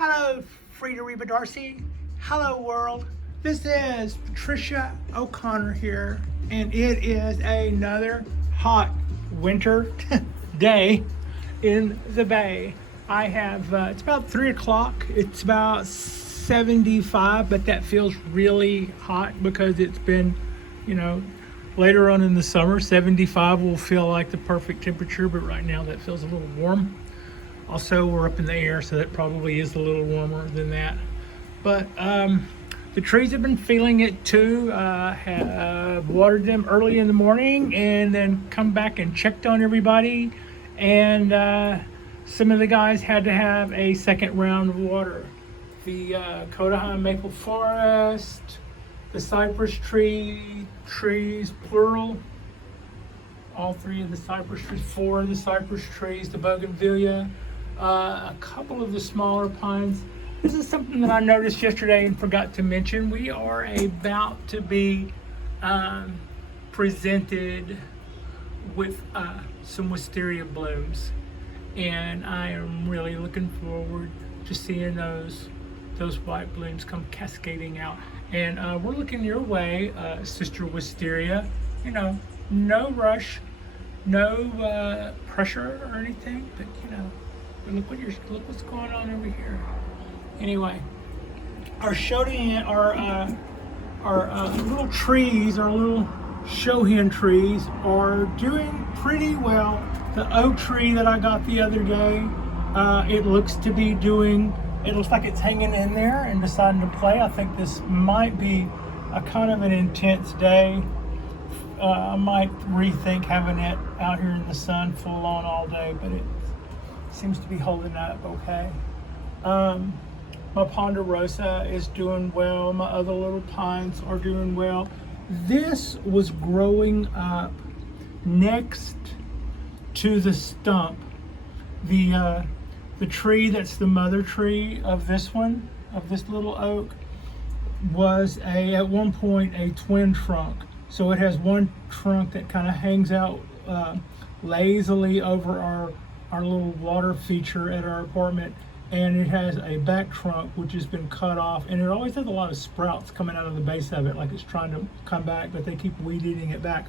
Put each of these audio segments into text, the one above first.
Hello, Frida Reba Darcy. Hello, world. This is Patricia O'Connor here, and it is another hot winter day in the Bay. I have, it's about 3 o'clock. It's about 75, but that feels really hot because it's been, later on in the summer, 75 will feel like the perfect temperature, but right now that feels a little warm. Also, we're up in the air, so that probably is a little warmer than that. But the trees have been feeling it too. Have watered them early in the morning and then come back and checked on everybody. And some of the guys had to have a second round of water. The Trident Maple forest, the cypress trees, plural. All 3 of the cypress trees, 4 of the cypress trees, the bougainvillea, a couple of the smaller pines. This is something that I noticed yesterday and forgot to mention. We are about to be presented with some wisteria blooms, and I am really looking forward to seeing those white blooms come cascading out. And we're looking your way, Sister Wisteria. No rush, no pressure or anything, but look what's going on over here. Anyway, our little trees, our little show hen trees are doing pretty well. The oak tree that I got the other day, it looks like it's hanging in there and deciding to play. I think this might be a kind of an intense day. I might rethink having it out here in the sun full on all day, but it seems to be holding up okay. My ponderosa is doing well. My other little pines are doing well. This was growing up next to the stump. The tree that's the mother tree of this one, of this little oak, was at one point a twin trunk. So it has one trunk that kind of hangs out lazily over our little water feature at our apartment, and it has a back trunk which has been cut off, and it always has a lot of sprouts coming out of the base of it, like it's trying to come back, but they keep weed eating it back.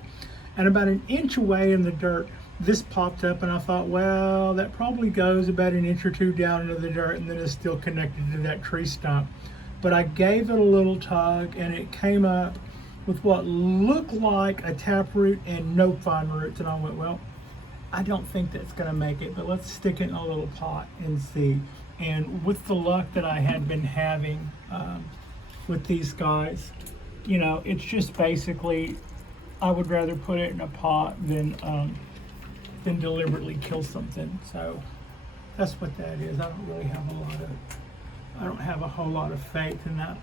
And about an inch away in the dirt, this popped up, and I thought, well, that probably goes about an inch or 2 down into the dirt and then is still connected to that tree stump. But I gave it a little tug, and it came up with what looked like a taproot and no fine roots, and I went, well, I don't think that's going to make it, but let's stick it in a little pot and see. And with the luck that I had been having with these guys, it's just basically, I would rather put it in a pot than deliberately kill something. So that's what that is. I don't have a whole lot of faith in that.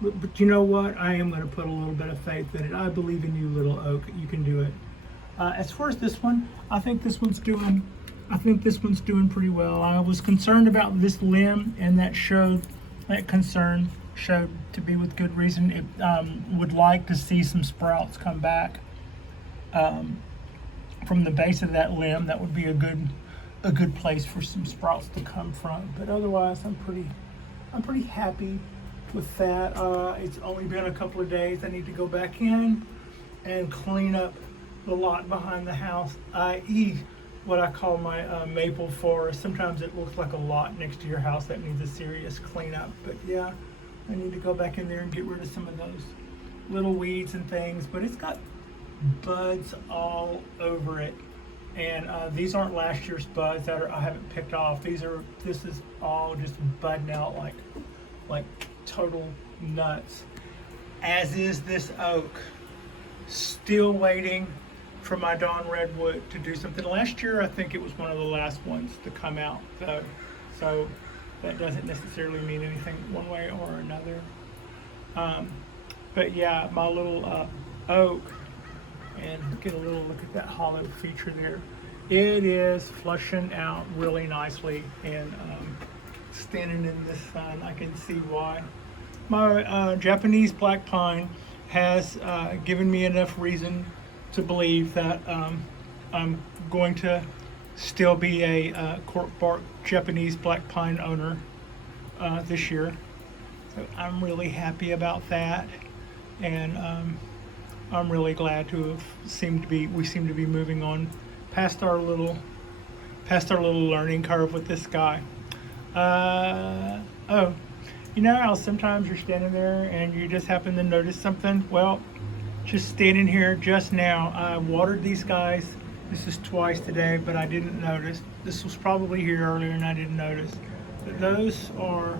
But you know what? I am going to put a little bit of faith in it. I believe in you, little oak. You can do it. As far as this one, I think this one's doing pretty well. I was concerned about this limb, and that concern showed to be with good reason. It would like to see some sprouts come back from the base of that limb. That would be a good place for some sprouts to come from. But otherwise, I'm pretty happy with that. It's only been a couple of days. I need to go back in and clean up the lot behind the house, i.e. what I call my maple forest. Sometimes it looks like a lot next to your house that needs a serious cleanup, but yeah, I need to go back in there and get rid of some of those little weeds and things. But it's got buds all over it, and these aren't last year's buds that I haven't picked off. This is all just budding out like total nuts, as is this oak. Still waiting for my Dawn Redwood to do something. Last year, I think it was one of the last ones to come out, though. So that doesn't necessarily mean anything one way or another. But yeah, my little oak, and get a little look at that hollow feature there. It is flushing out really nicely, and standing in the sun, I can see why. My Japanese black pine has given me enough reason to believe that I'm going to still be a Cork Bark Japanese black pine owner this year. So I'm really happy about that, and I'm really glad to have we seem to be moving on past our little learning curve with this guy. Oh, you know how sometimes you're standing there and you just happen to notice something? Well, just standing here just now, I watered these guys. This is twice today, but I didn't notice. This was probably here earlier and I didn't notice. But those are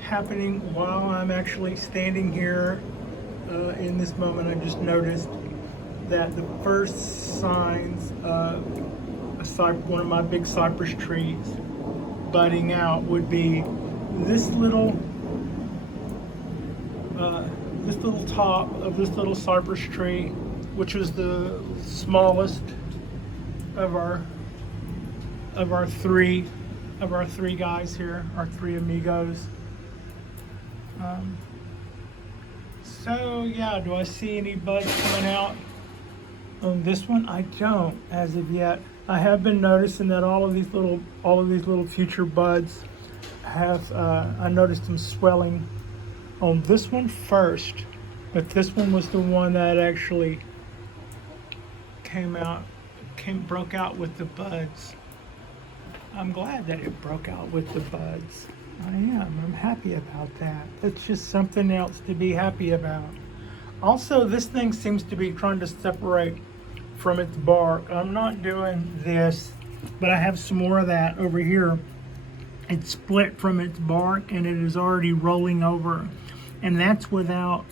happening while I'm actually standing here in this moment. I just noticed that the first signs of one of my big cypress trees budding out would be this little top of this little cypress tree, which was the smallest of our three guys here, our three amigos. So yeah, do I see any buds coming out on this one? I don't as of yet. I have been noticing that all of these little future buds have I noticed them swelling on this one first, but this one was the one that actually broke out with the buds. I'm glad that it broke out with the buds. I'm happy about that. That's just something else to be happy about. Also, this thing seems to be trying to separate from its bark. I'm not doing this, but I have some more of that over here. It's split from its bark and it is already rolling over, and that's without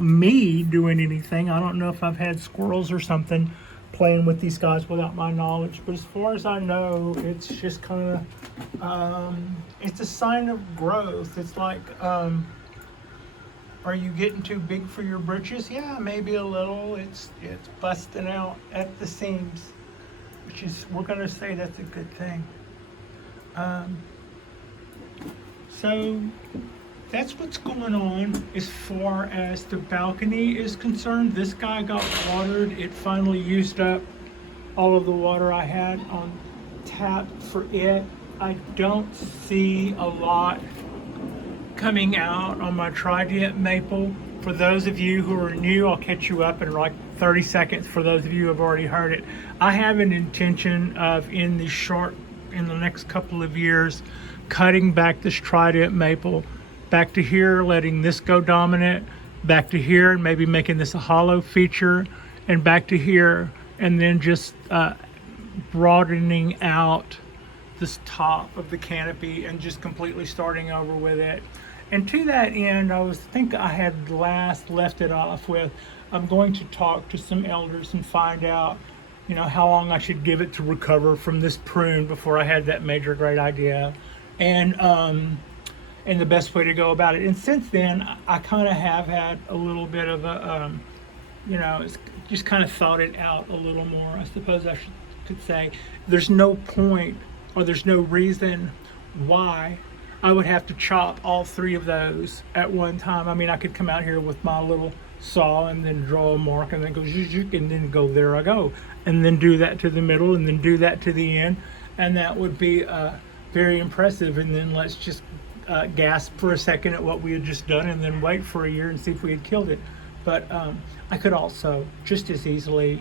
me doing anything. I don't know if I've had squirrels or something playing with these guys without my knowledge, but as far as I know, it's just kind of it's a sign of growth. It's like, are you getting too big for your britches? Yeah, maybe a little. It's busting out at the seams, which is, we're gonna say that's a good thing. So that's what's going on as far as the balcony is concerned. This guy got watered. It finally used up all of the water I had on tap for it. I don't see a lot coming out on my Trident Maple. For those of you who are new, I'll catch you up in like 30 seconds. For those of you who have already heard it, I have an intention of in the next couple of years, cutting back this Trident Maple back to here, letting this go dominant, back to here, and maybe making this a hollow feature, and back to here, and then just broadening out this top of the canopy and just completely starting over with it. And to that end, I had last left it off with, I'm going to talk to some elders and find out, how long I should give it to recover from this prune before I had that major great idea, and the best way to go about it. And since then, I kind of have had a little bit of a, just kind of thought it out a little more. I suppose I could say there's no point or there's no reason why I would have to chop all three of those at one time. I mean, I could come out here with my little saw and then draw a mark and then go zhuzh, and then go, there I go, and then do that to the middle and then do that to the end, and that would be very impressive. And then let's just gasp for a second at what we had just done and then wait for a year and see if we had killed it. But I could also just as easily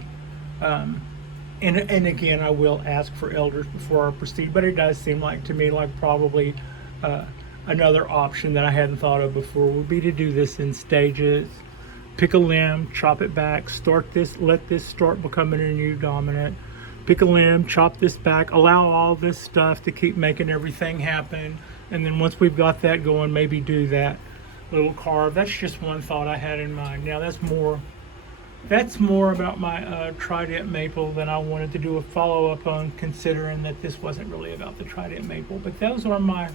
and again, I will ask for elders before I proceed, but it does seem like to me like probably another option that I hadn't thought of before would be to do this in stages. Pick a limb, chop it back, let this start becoming a new dominant. Pick a limb, chop this back, allow all this stuff to keep making everything happen. And then once we've got that going, maybe do that little carve. That's just one thought I had in mind. Now that's more about my Trident Maple than I wanted to do a follow-up on, considering that this wasn't really about the Trident Maple. But those are my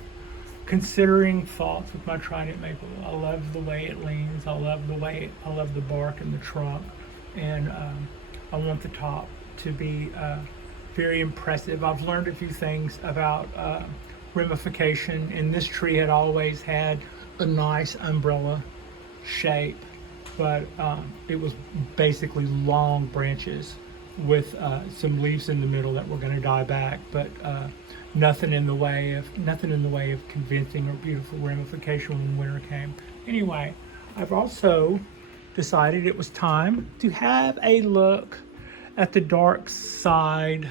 considering thoughts with my Trident Maple. I love the way it leans. I love the bark and the trunk, and I want the top to be very impressive. I've learned a few things about ramification, and this tree had always had a nice umbrella shape, but it was basically long branches with some leaves in the middle that were going to die back. But nothing in the way of convincing or beautiful ramification when winter came. Anyway, I've also decided it was time to have a look at the dark side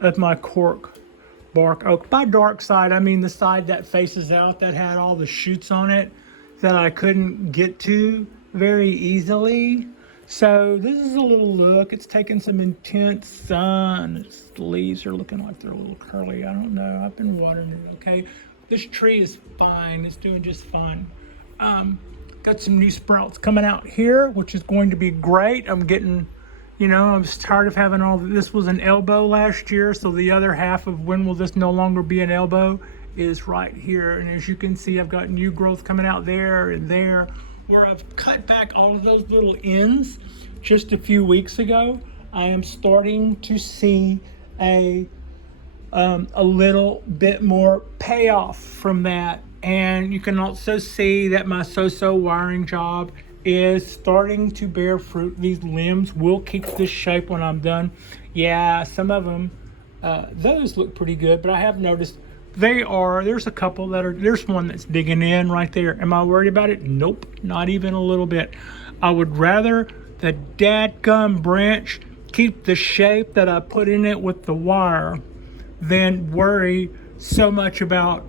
of my Cork Bark Oak. By dark side, I mean the side that faces out, that had all the shoots on it that I couldn't get to very easily. So this is a little look. It's taken some intense sun. The leaves are looking like they're a little curly. I don't know. I've been watering it, okay? This tree is fine. It's doing just fine. Got some new sprouts coming out here, which is going to be great. I'm getting, I was tired of having this was an elbow last year, so the other half of when will this no longer be an elbow is right here. And as you can see, I've got new growth coming out there and there, where I've cut back all of those little ends just a few weeks ago. I am starting to see a little bit more payoff from that. And you can also see that my so-so wiring job is starting to bear fruit. These limbs will keep this shape when I'm done. Yeah, some of them, those look pretty good, but I have noticed there's a couple there's one that's digging in right there. Am I worried about it? Nope, not even a little bit. I would rather the dadgum branch keep the shape that I put in it with the wire than worry so much about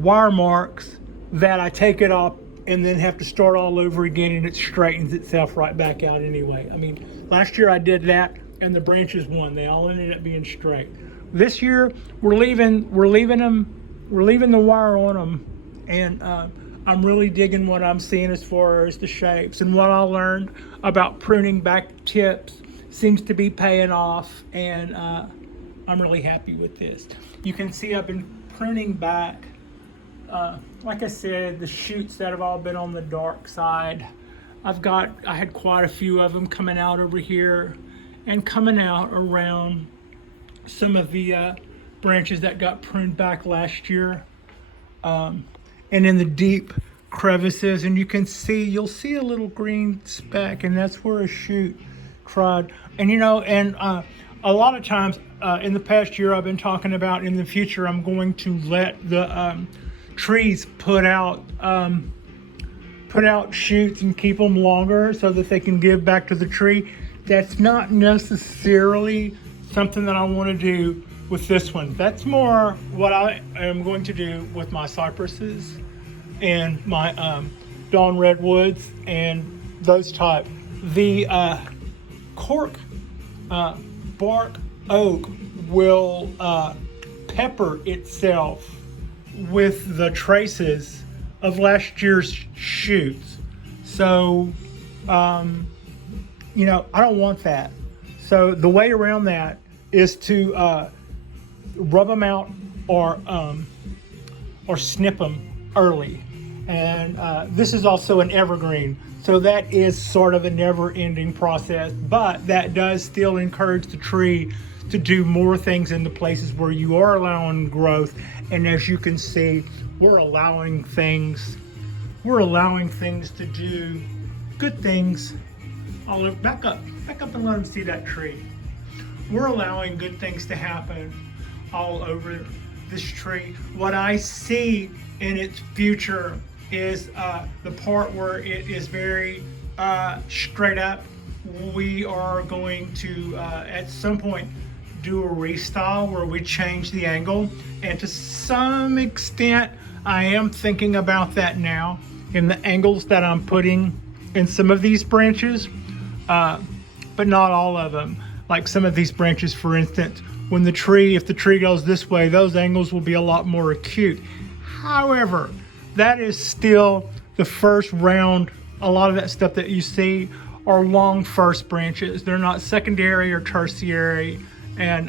wire marks that I take it off and then have to start all over again, and it straightens itself right back out anyway. I mean, last year I did that and the branches won. They all ended up being straight. This year we're leaving the wire on them, and I'm really digging what I'm seeing as far as the shapes, and what I learned about pruning back tips seems to be paying off, and I'm really happy with this. You can see I've been pruning back, like I said, the shoots that have all been on the dark side. I had quite a few of them coming out over here and coming out around some of the branches that got pruned back last year, and in the deep crevices. And you'll see a little green speck, and that's where a shoot tried. And a lot of times in the past year I've been talking about, in the future I'm going to let the trees put out shoots and keep them longer so that they can give back to the tree. That's not necessarily something that I want to do with this one. That's more what I am going to do with my cypresses and my dawn redwoods and those type. The Cork Bark Oak will pepper itself with the traces of last year's shoots. So, I don't want that. So the way around that is to rub them out or snip them early. And this is also an evergreen, so that is sort of a never-ending process, but that does still encourage the tree to do more things in the places where you are allowing growth. And as you can see, we're allowing things to do good things. Back up and let them see that tree. We're allowing good things to happen all over this tree. What I see in its future is the part where it is very straight up. We are going to at some point do a restyle where we change the angle, and to some extent I am thinking about that now in the angles that I'm putting in some of these branches, but not all of them. Like some of these branches, for instance, if the tree goes this way, those angles will be a lot more acute. However, that is still the first round. A lot of that stuff that you see are long first branches. They're not secondary or tertiary, and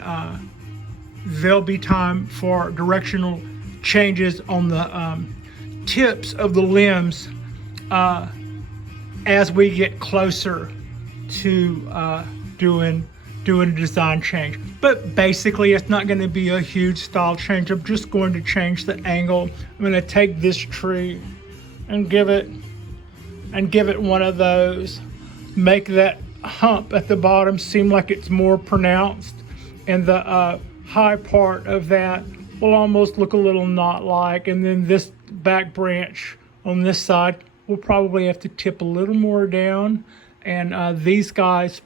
there'll be time for directional changes on the tips of the limbs as we get closer to doing a design change. But basically it's not going to be a huge style change. I'm just going to change the angle. I'm going to take this tree and give it one of those, make that hump at the bottom seem like it's more pronounced, and the high part of that will almost look a little knot-like, and then this back branch on this side will probably have to tip a little more down, and these guys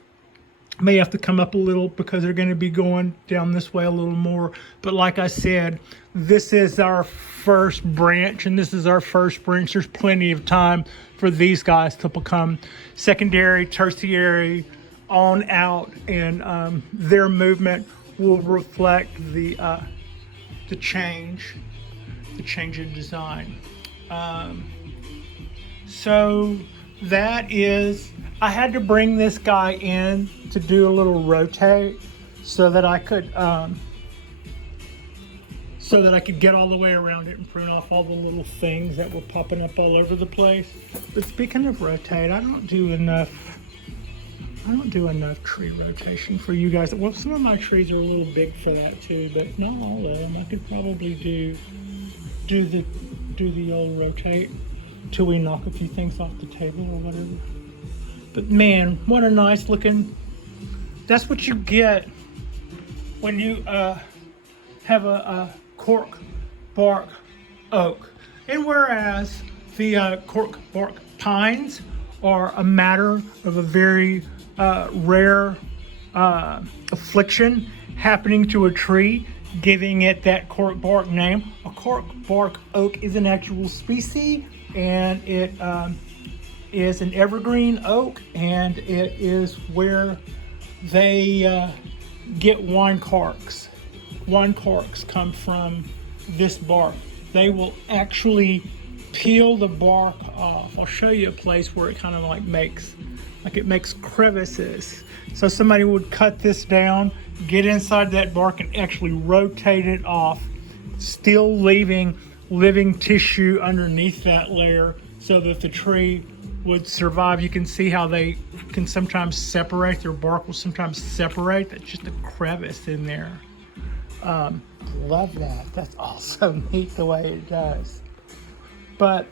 may have to come up a little because they're going to be going down this way a little more. But like I said, this is our first branch, and this is our first branch. There's plenty of time for these guys to become secondary, tertiary, on out, and their movement will reflect the change in design. So that is, I had to bring this guy in to do a little rotate so that I could get all the way around it and prune off all the little things that were popping up all over the place. But speaking of rotate, I don't do enough tree rotation for you guys. Well, some of my trees are a little big for that too, but not all of them. I could probably do the old rotate till we knock a few things off the table or whatever. But man, what a nice looking, that's what you get when you have a Cork Bark Oak. And whereas the Cork Bark Pines are a matter of a very rare affliction happening to a tree, giving it that cork bark name. A cork bark oak is an actual species, and it is an evergreen oak, and it is where they get wine corks. Wine corks come from this bark. They will actually peel the bark off. I'll show you a place where it kind of like makes crevices. So somebody would cut this down, get inside that bark and actually rotate it off, still leaving living tissue underneath that layer so that the tree would survive. You can see how they can sometimes separate, their bark will sometimes separate. That's just a crevice in there. Love that. That's also neat the way it does. But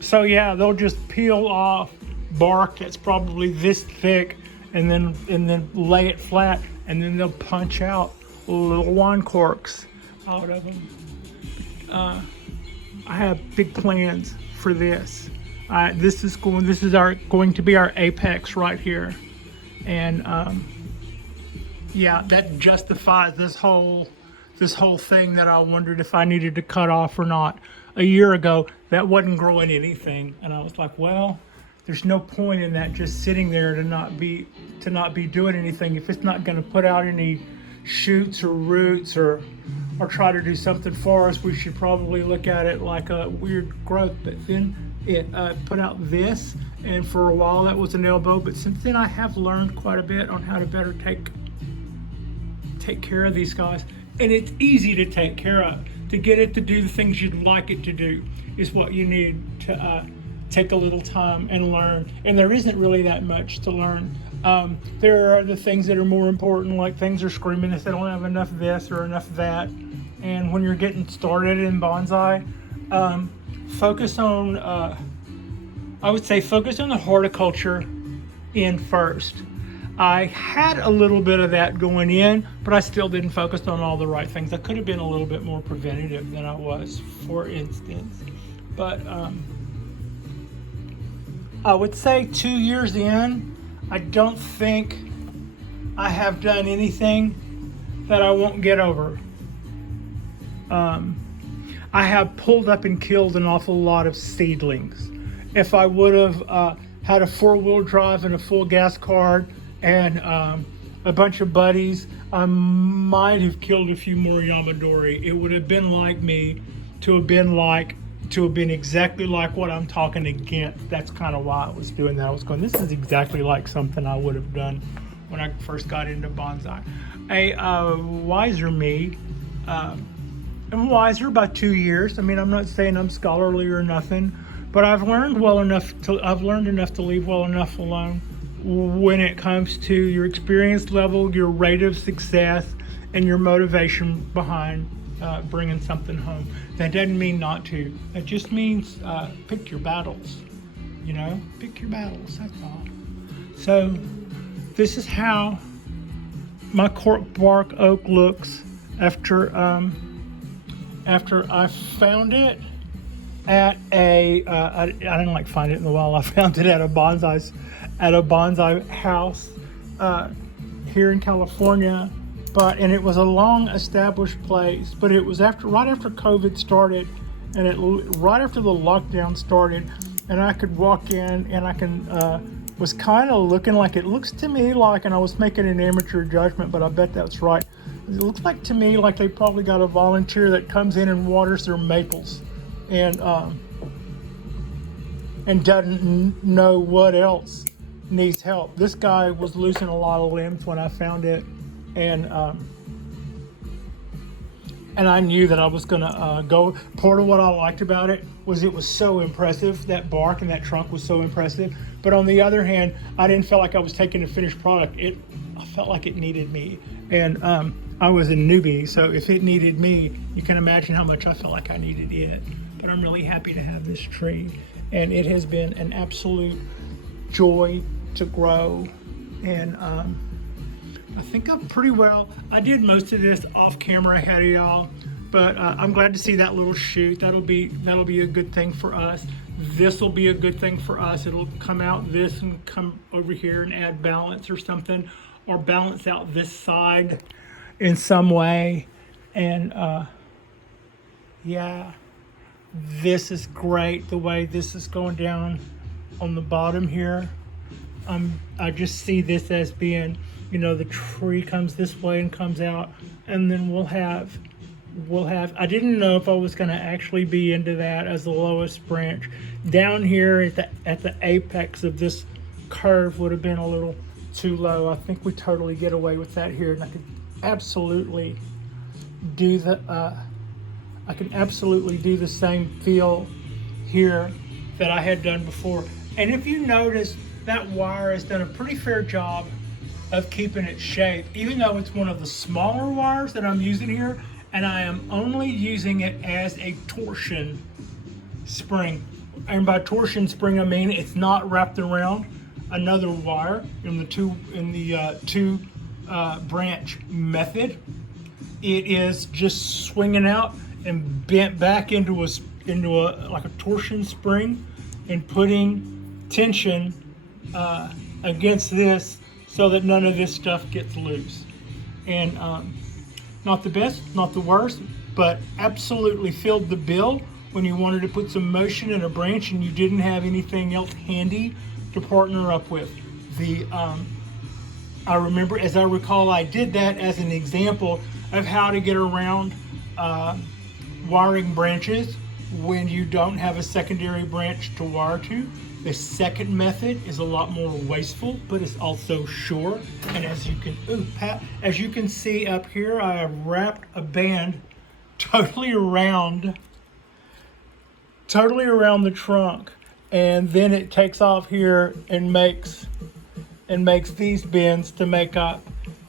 so yeah, they'll just peel off bark that's probably this thick and then lay it flat, and then they'll punch out little wine corks out of them. I have big plans for this. This is going to be our apex right here, and yeah, that justifies this whole thing that I wondered if I needed to cut off or not. A year ago, that wasn't growing anything, and I was like, well, there's no point in that just sitting there to not be doing anything. If it's not going to put out any shoots or roots or try to do something for us, we should probably look at it like a weird growth. But then it put out this, and for a while that was an elbow. But since then, I have learned quite a bit on how to better take care of these guys, and it's easy to take care of. To get it to do the things you'd like it to do is what you need to take a little time and learn. And there isn't really that much to learn. There are the things that are more important, like things are screaming if they don't have enough of this or enough of that. And when you're getting started in bonsai, focus on, I would say focus on the horticulture in first. I had a little bit of that going in, but I still didn't focus on all the right things. I could have been a little bit more preventative than I was, for instance. But I would say 2 years in, I don't think I have done anything that I won't get over. I have pulled up and killed an awful lot of seedlings. If I would have had a 4-wheel drive and a full gas card and a bunch of buddies, I might have killed a few more Yamadori. It would have been like me to have been exactly like what I'm talking against. That's kind of why I was doing that. I was going, this is exactly like something I would have done when I first got into bonsai. A wiser me, I'm wiser by 2 years. I mean, I'm not saying I'm scholarly or nothing, but I've learned enough to leave well enough alone when it comes to your experience level, your rate of success, and your motivation behind bringing something home. That doesn't mean not to. That just means pick your battles. You know, pick your battles. That's all. So this is how my Cork Bark Oak looks after I found it at I didn't like find it in the wild. I found it at a bonsai house here in California, and it was a long established place. But it was right after COVID started, and right after the lockdown started, and I could walk in and I was kind of looking like, it looks to me like, and I was making an amateur judgment, but I bet that's right. It looks like to me like they probably got a volunteer that comes in and waters their maples, and doesn't know what else needs help. This guy was losing a lot of limbs when I found it, and I knew that I was gonna go. Part of what I liked about it was so impressive. That bark and that trunk was so impressive. But on the other hand, I didn't feel like I was taking a finished product. I felt like it needed me, and I was a newbie, so if it needed me, you can imagine how much I felt like I needed it. But I'm really happy to have this tree, and it has been an absolute joy to grow. And I think I did most of this off camera ahead of y'all, but I'm glad to see that little shoot. That'll be a good thing for us. This will be a good thing for us. It'll come out this and come over here and add balance or something, or balance out this side in some way. And yeah, this is great the way this is going down on the bottom here. I just see this as being, the tree comes this way and comes out, and then we'll have, I didn't know if I was going to actually be into that as the lowest branch. Down here at the apex of this curve would have been a little too low. I think we totally get away with that here, and I could absolutely do the same feel here that I had done before. And if you notice, that wire has done a pretty fair job of keeping its shape, even though it's one of the smaller wires that I'm using here, and I am only using it as a torsion spring. And by torsion spring, I mean it's not wrapped around another wire in the two branch method. It is just swinging out and bent back into a like a torsion spring, and putting tension against this so that none of this stuff gets loose. And not the best, not the worst, but absolutely filled the bill when you wanted to put some motion in a branch and you didn't have anything else handy to partner up with. I remember, as I recall, I did that as an example of how to get around wiring branches when you don't have a secondary branch to wire to. The second method is a lot more wasteful, but it's also sure. And as you can see up here, I have wrapped a band totally around the trunk, and then it takes off here and makes these bends to make up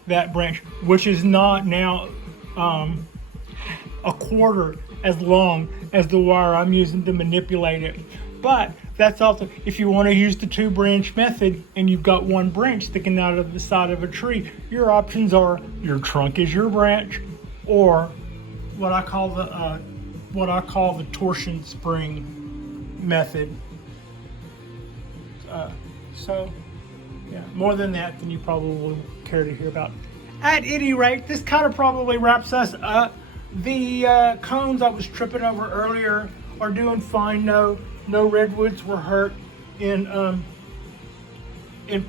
that branch, which is not now a quarter as long as the wire I'm using to manipulate it. But that's also, if you want to use the 2-branch method and you've got one branch sticking out of the side of a tree, your options are your trunk is your branch, or what I call the torsion spring method. So yeah, more than that than you probably care to hear about. At any rate, this kind of probably wraps us up. The cones I was tripping over earlier are doing fine. No redwoods were hurt in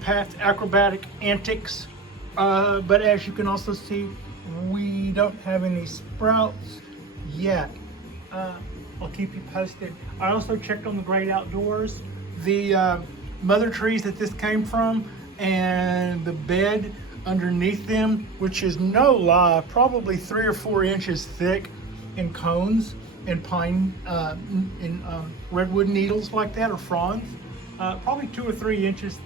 Pat's acrobatic antics. But as you can also see, we don't have any sprouts yet. I'll keep you posted. I also checked on the Great Outdoors, the mother trees that this came from, and the bed underneath them, which is no lie, probably 3 or 4 inches thick in cones and pine, in redwood needles like that, or fronds. Probably 2 or 3 inches,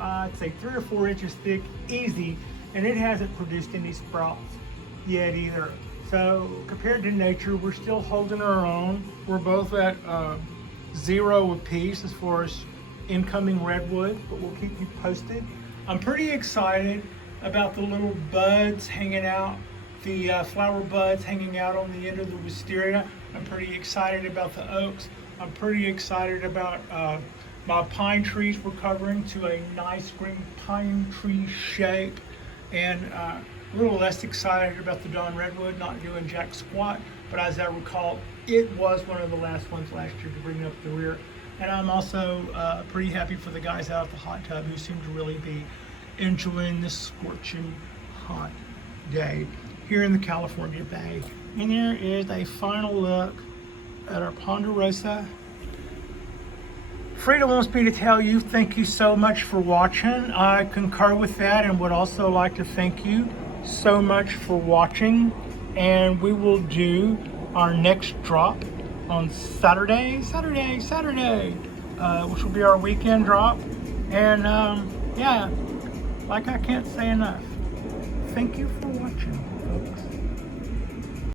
I'd say 3 or 4 inches thick, easy, and it hasn't produced any sprouts yet either. So compared to nature, we're still holding our own. We're both at 0 apiece as far as incoming redwood, but we'll keep you posted. I'm pretty excited about the little buds hanging out the flower buds hanging out on the end of the wisteria. I'm pretty excited about the oaks. I'm pretty excited about my pine trees recovering to a nice green pine tree shape, and a little less excited about the Dawn Redwood not doing jack squat, but as I recall, it was one of the last ones last year to bring up the rear. And I'm also pretty happy for the guys out at the hot tub who seem to really be enjoying this scorching hot day here in the California Bay. And there is a final look at our Ponderosa. Frida wants me to tell you thank you so much for watching. I concur with that and would also like to thank you so much for watching. And we will do our next drop on Saturday, which will be our weekend drop. And yeah, like I can't say enough, thank you for watching.